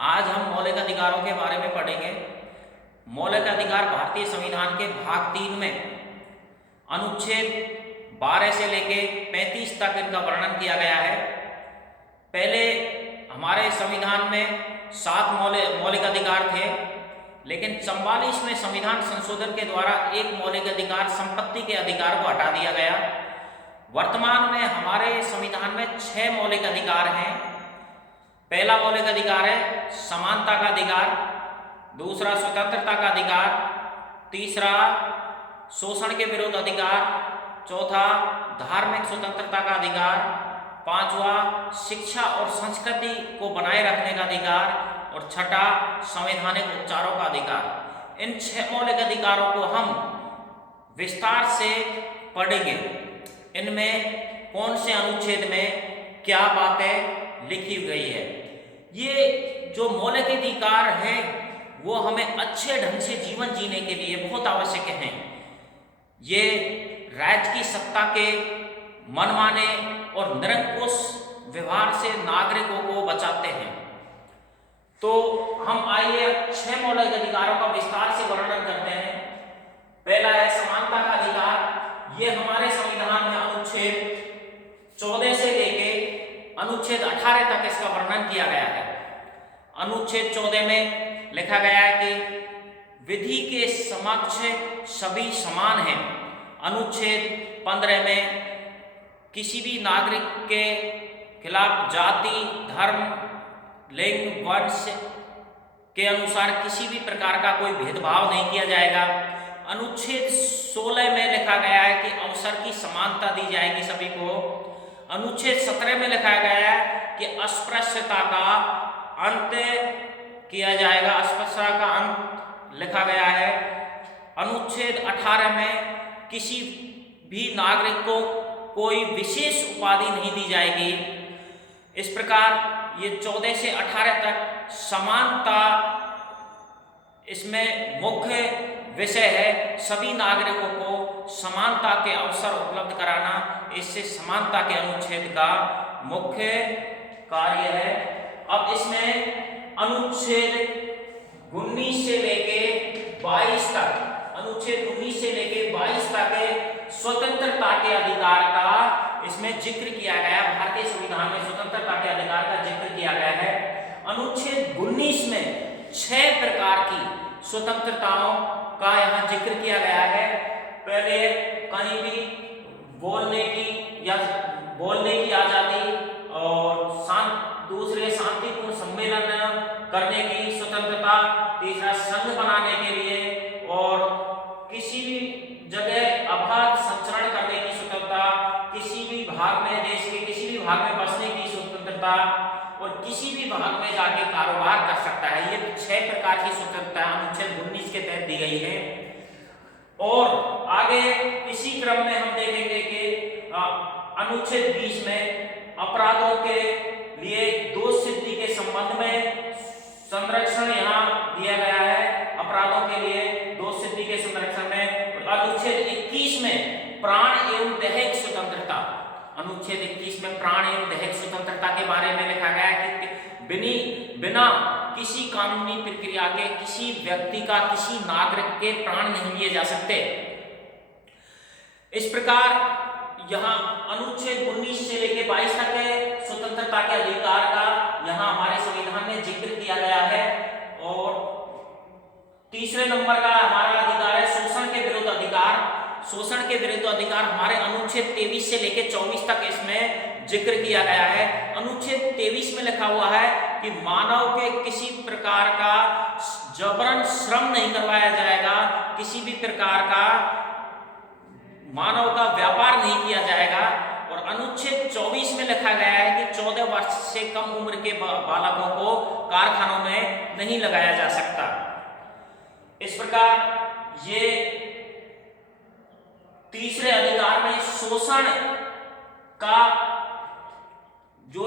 आज हम मौलिक अधिकारों के बारे में पढ़ेंगे। मौलिक अधिकार भारतीय संविधान के भाग 3 में अनुच्छेद 12 से लेके 35 तक इनका वर्णन किया गया है। पहले हमारे संविधान में 7 मौलिक अधिकार थे, लेकिन 44वें संविधान संशोधन के द्वारा एक मौलिक अधिकार संपत्ति के अधिकार को हटा दिया गया। वर्तमान में हमारे संविधान में 6 मौलिक अधिकार हैं। पहला मौलिक अधिकार है समानता का अधिकार, दूसरा स्वतंत्रता का अधिकार, तीसरा शोषण के विरुद्ध अधिकार, चौथा धार्मिक स्वतंत्रता का अधिकार, पांचवा शिक्षा और संस्कृति को बनाए रखने का अधिकार और छठा संवैधानिक उपचारों का अधिकार। इन 6 मौलिक अधिकारों को हम विस्तार से पढ़ेंगे। इनमें कौन से अनुच्छेद में क्या बातें लिखी गई है। ये जो मौलिक अधिकार है वो हमें अच्छे ढंग से जीवन जीने के लिए बहुत आवश्यक हैं। ये राज्य की सत्ता के मनमाने और निरंकुश व्यवहार से नागरिकों को बचाते हैं। तो हम आइए 6 मौलिक अधिकारों का विस्तार से वर्णन करते हैं। पहला है समानता का अधिकार। ये हमारे संविधान में अनुच्छेद 14 से लेके अनुच्छेद 18 तक इसका वर्णन किया गया है। अनुच्छेद 14 में लिखा गया है कि विधि के समक्ष सभी समान हैं। अनुच्छेद 15 में किसी भी नागरिक के खिलाफ जाति, धर्म, लिंग, वंश के अनुसार किसी भी प्रकार का कोई भेदभाव नहीं किया जाएगा। अनुच्छेद 16 में लिखा गया है कि अवसर की समानता दी जाएगी सभी को। अनुच्छेद 17 में लिखा गया है कि अस्पृश्यता का अंत किया जाएगा, अस्पृश्यता का अंत लिखा गया है। अनुच्छेद 18 में किसी भी नागरिक को कोई विशेष उपाधि नहीं दी जाएगी। इस प्रकार ये 14 से 18 तक समानता इसमें मुख्य विषय है। सभी नागरिकों को समानता के अवसर उपलब्ध कराना इससे समानता के अनुच्छेद का मुख्य कार्य है। अब इसमें अनुच्छेद 19 से लेके 22 तक, अनुच्छेद 19 से लेके 22 तक स्वतंत्रता के अधिकार का इसमें जिक्र किया गया। भारतीय संविधान में स्वतंत्रता के अधिकार का जिक्र किया गया है। अनुच्छेद 19 में 6 प्रकार की स्वतंत्रताओं का यहाँ जिक्र किया गया है। पहले कहीं भी बोलने की आजादी और दूसरे शांतिपूर्ण सम्मेलन करने की स्वतंत्रता, तीसरा संघ बनाने के लिए और किसी भी जगह अबाध संचरण करने की स्वतंत्रता, किसी भी भाग में, देश के किसी भी भाग में बसने की स्वतंत्रता और किसी भी भाग में जाके कारोबार कर सकता है। ये 6 प्रकार की स्वतंत्रता अनुच्छेद 19 के तहत दी गई है। और आगे इसी क्रम में हम देखेंगे कि अनुच्छेद 20 में अपराधों के लिए दोष सिद्धि के संबंध में संरक्षण यहाँ दिया गया है। अपराधों के लिए दोष सिद्धि के संरक्षण में अनुच्छेद 21 में प्राण एवं दैहिक स्वतंत्रता, अनुच्छेद 21 में प्राण एवं दैहिक स्वतंत्रता के बारे में लिखा गया है कि बिना किसी कानूनी प्रक्रिया के किसी व्यक्ति का, किसी नागरिक के प्राण नहीं लिए जा सकते। इस प्रकार यहाँ अनुच्छेद 19 से लेकर 22 तक के स्वतंत्रता के अधिकार का यहाँ हमारे संविधान में जिक्र किया गया है। और तीसरे नंबर का हमारा अधिकार है शोषण के विरुद्ध अधिकार। शोषण के विरुद्ध अधिकार हमारे अनुच्छेद 23 से लेकर 24 तक इसमें जिक्र किया गया है। अनुच्छेद 23 में लिखा हुआ है कि मानव के किसी प्रकार का जबरन श्रम नहीं करवाया जाएगा, किसी भी प्रकार का मानव का व्यापार नहीं किया जाएगा। और अनुच्छेद 24 में लिखा गया है कि 14 वर्ष से कम उम्र के बालकों को कारखानों में नहीं लगाया जा सकता। इस प्रकार ये तीसरे अधिकार में शोषण का, जो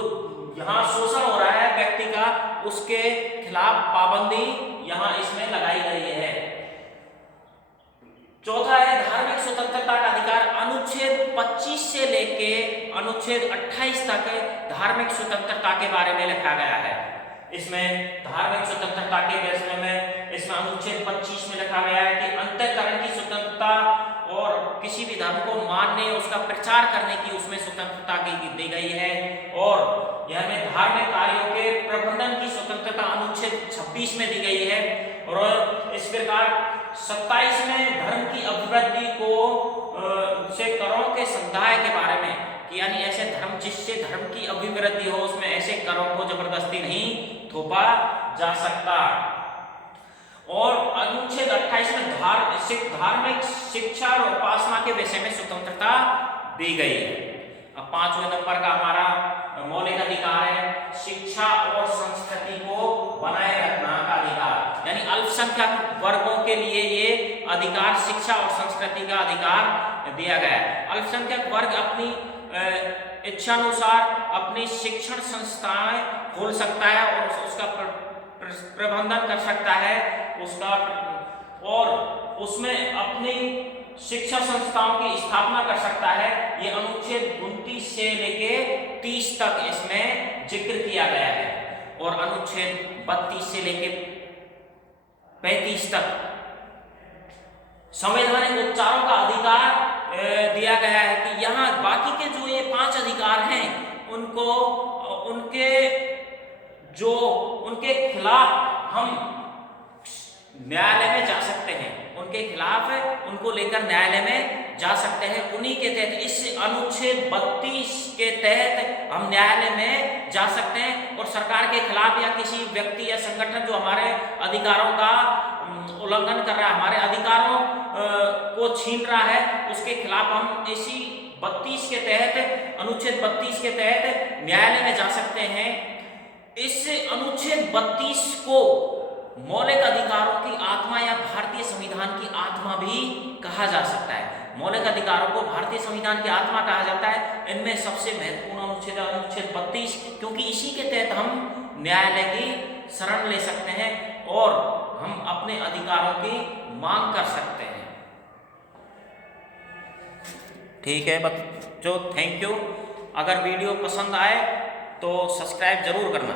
यहाँ शोषण हो रहा है व्यक्ति का, उसके खिलाफ पाबंदी यहाँ इसमें लगाई गई है। चौथा है धार्मिक स्वतंत्रता का अधिकार। अनुच्छेद 25 से लेके अनुच्छेद 28 तक धार्मिक स्वतंत्रता के बारे में लिखा गया है। इसमें धार्मिक स्वतंत्रता के फैसले में इसमें अनुच्छेद 25 में लिखा गया है कि अंतःकरण की स्वतंत्रता और किसी भी धर्म को मानने उसका प्रचार करने की उसमें स्वतंत्रता दी गई है। और यह में धार्मिक कार्यों के प्रबंधन की स्वतंत्रता अनुच्छेद 26 में दी गई है। और इस प्रकार 27 में धर्म की अभिवृद्धि को से करों के समुदाय के बारे में, यानी ऐसे धर्म जिससे धर्म की अभिवृद्धि हो उसमें ऐसे करों को जबरदस्ती नहीं थोपा जा सकता। और अनुच्छेद 28 में धार्मिक शिक्षा और उपासना के विषय में स्वतंत्रता दी गई है। अब 5वें नंबर का हमारा मौलिक अधिकार है शिक्षा और संस्कृति को बनाए रखना का अधिकार, यानी अल्पसंख्यक वर्गों के लिए ये अधिकार शिक्षा और संस्कृति का अधिकार दिया गया है। अल्पसंख्यक वर्ग अपनी इच्छानुसार अपनी शिक्षण संस्थाएं खोल सकता है और उसका प्रबंधन कर सकता है उसका, और उसमें अपनी शिक्षा संस्थाओं की स्थापना कर सकता है। ये अनुच्छेद 29 से लेके 30 तक इसमें जिक्र किया गया है। और अनुच्छेद 32 से लेके 35 तक संवैधानिक उपचारों का अधिकार दिया गया है कि यहाँ बाकी के जो ये 5 अधिकार हैं उनको उनके खिलाफ हम न्यायालय में जा सकते हैं, उनके खिलाफ उनको लेकर न्यायालय में जा सकते हैं। उन्हीं के तहत इस अनुच्छेद 32 के तहत हम न्यायालय में जा सकते हैं और सरकार के खिलाफ या किसी व्यक्ति या संगठन जो हमारे अधिकारों का उल्लंघन कर रहा है, हमारे अधिकारों को छीन रहा है, उसके खिलाफ हम इसी 32 के तहत अनुच्छेद 32 के तहत न्यायालय में जा सकते हैं। इस अनुच्छेद 32 को मौलिक अधिकारों की आत्मा या भारतीय संविधान की आत्मा भी कहा जा सकता है। मौलिक अधिकारों को भारतीय संविधान की आत्मा कहा जाता है। इनमें सबसे महत्वपूर्ण अनुच्छेद अनुच्छेद 32, क्योंकि इसी के तहत हम न्यायालय की शरण ले सकते हैं और हम अपने अधिकारों की मांग कर सकते हैं। ठीक है बच्चों, थैंक यू। अगर वीडियो पसंद आए तो सब्सक्राइब जरूर करना।